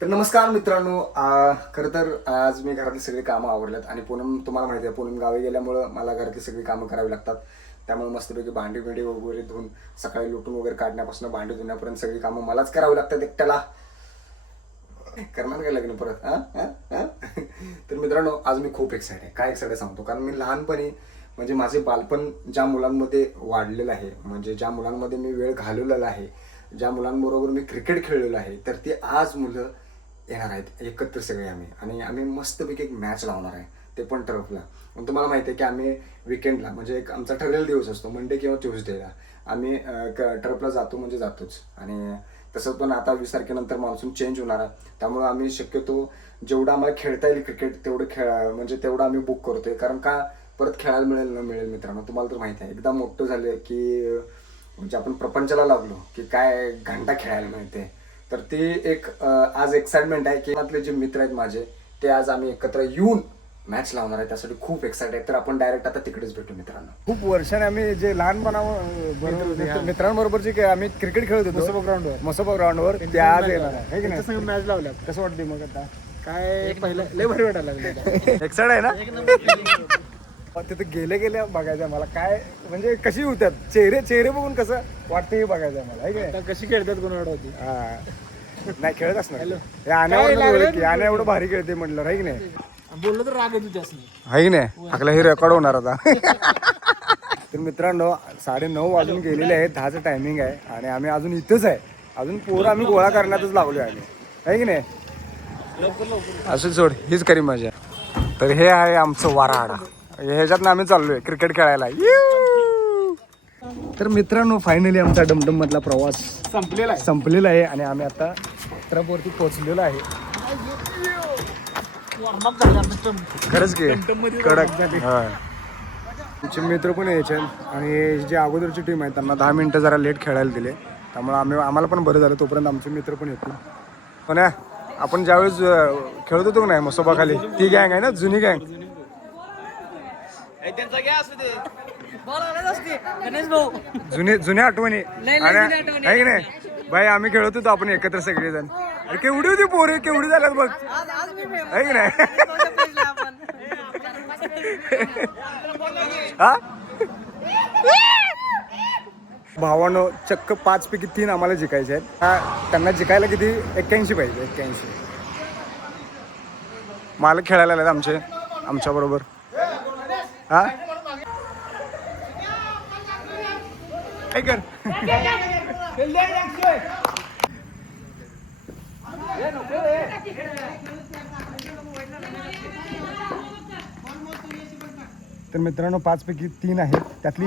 तर नमस्कार मित्रांनो, खरं तर आज मी घरातली सगळी कामं आवरल्यात आणि पूनम तुम्हाला माहिती आहे, पूनम गावी गेल्यामुळं मला घरातली सगळी कामं करावी लागतात. त्यामुळे मस्तपैकी भांडी बिंडी वगैरे धुवून सकाळी लुटून वगैरे काढण्यापासून भांडी धुण्यापर्यंत सगळी कामं मलाच करावी लागतात एकट्याला. करणार काय लग्न परत तर मित्रांनो, आज मी खूप एक्साइटेड आहे. काय एक्साइटेड सांगतो, कारण मी लहानपणी म्हणजे माझे बालपण ज्या मुलांमध्ये वाढलेलं आहे, म्हणजे ज्या मुलांमध्ये मी वेळ घालवलेला आहे, ज्या मुलांबरोबर मी क्रिकेट खेळलेलो आहे, तर ते आज मुलं येणार आहेत एकत्र सगळे आम्ही. आणि आम्ही मस्तपैकी एक मॅच लावणार आहे, ते पण टर्फला. पण तुम्हाला माहिती आहे की आम्ही विकेंडला म्हणजे एक आमचा ठरलेला दिवस असतो, मंडे किंवा ट्यूजडेला आम्ही टर्फला जातो, म्हणजे जातोच. आणि तसं पण आता 20 तारखेनंतर मान्सून चेंज होणार आहे, त्यामुळं आम्ही शक्यतो जेवढं आम्हाला खेळता येईल क्रिकेट तेवढं म्हणजे तेवढं आम्ही बुक करतोय. कारण का परत खेळायला मिळेल न मिळेल मित्रांनो, तुम्हाला तर माहिती आहे. एकदा मोठं झालं की म्हणजे आपण प्रपंचाला लागलो की काय घंटा खेळायला मिळते. तर ती एक आज एक्साइटमेंट आहे की आपले जे मित्र आहेत माझे, ते आज आम्ही एकत्र येऊन मॅच लावणार आहे. त्यासाठी खूप एक्साइटेड आहे. तर आपण डायरेक्ट आता तिकडेच भेटू मित्रांनो. खूप वर्षाने आम्ही जे लहानपणावर मित्रांबरोबर जे आम्ही क्रिकेट खेळत होतो मसोबा ग्राउंडवर, ते आज येणार आहे. मॅच लावल्या कसं वाटते मग आता? काय पहिलं लय भारी वाटायला लागलं. एक्साइट आहे ना? तिथे गेल्या बघायचं मला, काय म्हणजे कशी होत्यात चेहरे बघून कसं वाटतं हे बघायचं मला, आहे की नाही? कशी खेळतात कोण वाटवती. नाही खेळत असणार आण्या एवढं भारी खेळते म्हटलं, आहे की नाही? बोललो तर राग येतो त्यास नाही, आहे की नाही? आपला हे रेकॉर्ड होणार आता. तर मित्रांनो, 9:30 वाजून गेलेले आहेत, 10चं टायमिंग आहे आणि आम्ही अजून इथंच आहे. अजून पोरं आम्ही गोळा करण्यातच लावलो आम्ही, आहे की नाही? असं सोड, हीच खरी मजा. तर हे आहे आमचं वाराडा, ह्याच्यातनं आम्ही चाललोय क्रिकेट खेळायला. तर मित्रांनो, फायनली आमचा डमडम मधला प्रवास संपलेला आहे आणि आम्ही आता ट्रपवरती पोहोचलेलो आहे. खरंच की कडक. आमचे मित्र पण यायचे आणि जे अगोदरची टीम आहे त्यांना 10 मिनिटं जरा लेट खेळायला दिले, त्यामुळे आम्हाला पण बरं झालं. तोपर्यंत आमचे मित्र पण येतील. पण आपण ज्यावेळेस खेळत होतो नाही मसोबा खाली, ती गँग आहे ना, जुनी गँग. जुन्या आठवणी आहे की नाही भाई? आम्ही खेळत होतो आपण एकत्र सगळेजण. अरे केवढी होती पोरे, केवढी झाल्यात बघ, आहे की नाही? हा भावानो, चक्क 5 पैकी 3 आम्हाला जिंकायचे आहेत. त्यांना जिंकायला किती? 81 पाहिजे. 81 मालक खेळायला आलेत आमच्या बरोबर. हा कर. तर मित्रांनो, 5 पैकी 3 आहेत, त्यातली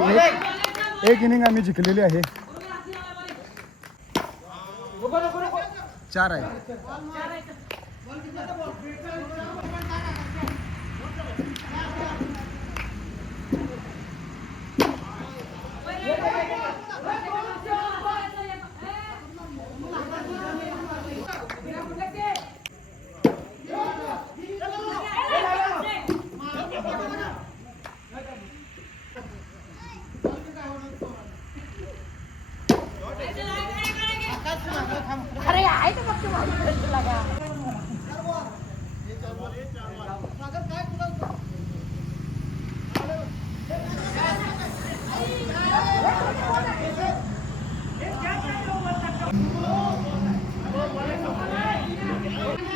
एक इनिंग आम्ही जिंकलेली आहे. 4 आहे.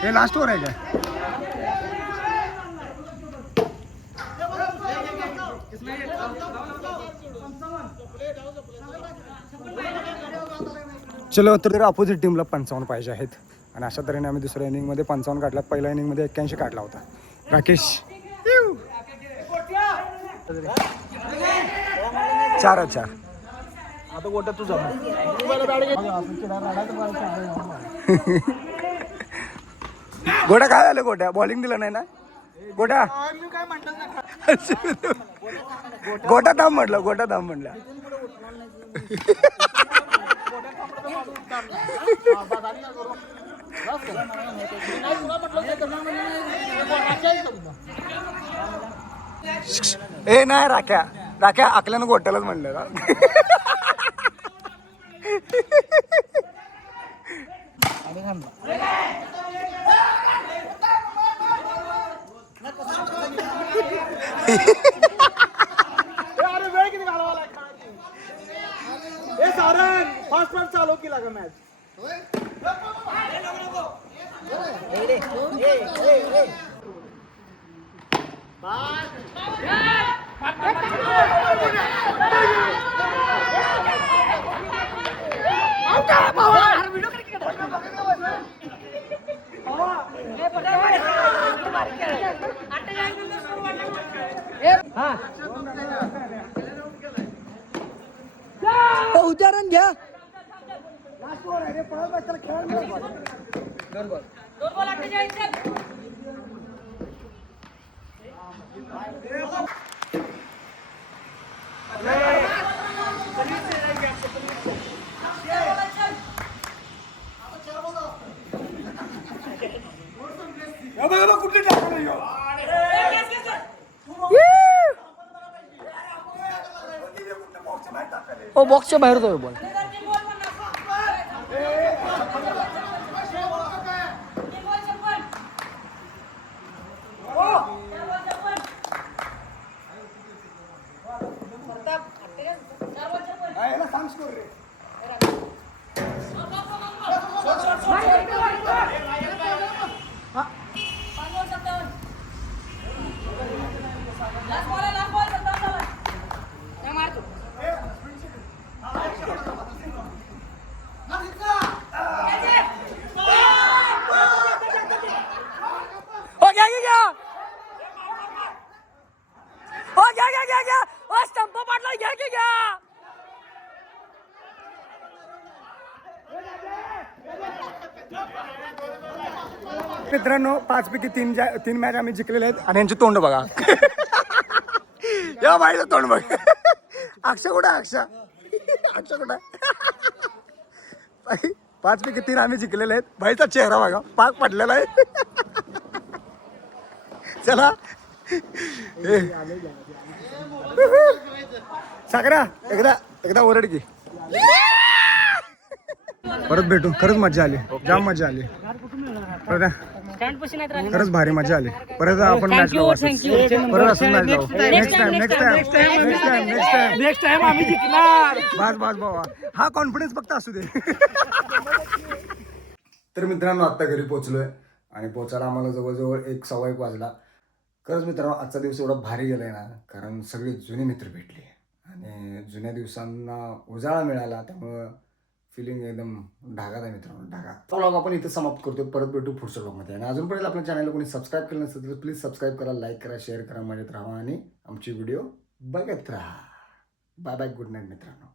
हे लास्ट ओव्हर आहे का? चलो, तर अपोजिट टीमला 55 पाहिजे आहेत आणि अशा तऱ्हेने आम्ही दुसऱ्या इनिंगमध्ये 55 काढला. पहिल्या इनिंगमध्ये 81 काढला होता. राकेश 4-4. आता गोट्या तुझा गोट्या काय झालं? गोट्या बॉलिंग दिलं नाही ना? गोट्या गोट्या थांब म्हटलं. ए नाही, राख्या आकल्यानं गोट्यालाच म्हणलं ना. अरे वेळ किती घालवा लागला हे सारंग फास्ट फास्ट चालू केला का मॅच उदाहरण घ्या ओ बॉक्सच्या बाहेर जाऊ बॉल मित्रांनो 5 पैकी 3 मॅच आम्ही जिंकलेले आहेत आणि यांचे तोंड बघा या बाईचं तोंड बघ अक्षा कुठं अक्षा कुठं 5 पैकी 3 आम्ही जिंकलेले आहेत बाईचा चेहरा बघा पाक पडलेला आहे चला सागरा एकदा ओरड की परत भेटू खरंच मजा आली जाम मजा आली खरंच भारी मजा आली परत आपण मॅच लावू परत असं मॅच लावू नेक्स्ट टाइम आम्ही जिंकणार बस बाबा हा कॉन्फिडन्स फक्त असू दे तर मित्रांनो आता घरी पोहोचलोय आणि पोहोचायला आम्हाला जवळजवळ 1:15 वाजला खरंच मित्रांनो आजचा दिवस एवढा भारी गेलाय ना कारण सगळे जुने मित्र भेटले आणि जुन्या दिवसांना उजाळा मिळाला त्यामुळं फिलिंग एकदम ढागात आहे मित्रांनो ढागात व्लॉग आपण इथं समाप्त करतो परत भेटू पुढच्या व्लॉगमध्ये आणि अजूनपर्यंत आपल्या चॅनलला कोणी सबस्क्राईब केलं नसेल तर प्लीज सबस्क्राईब करा लाईक करा शेअर करा मजेत राहा आणि आमची व्हिडिओ बघत राहा बाय बाय गुड नाईट मित्रांनो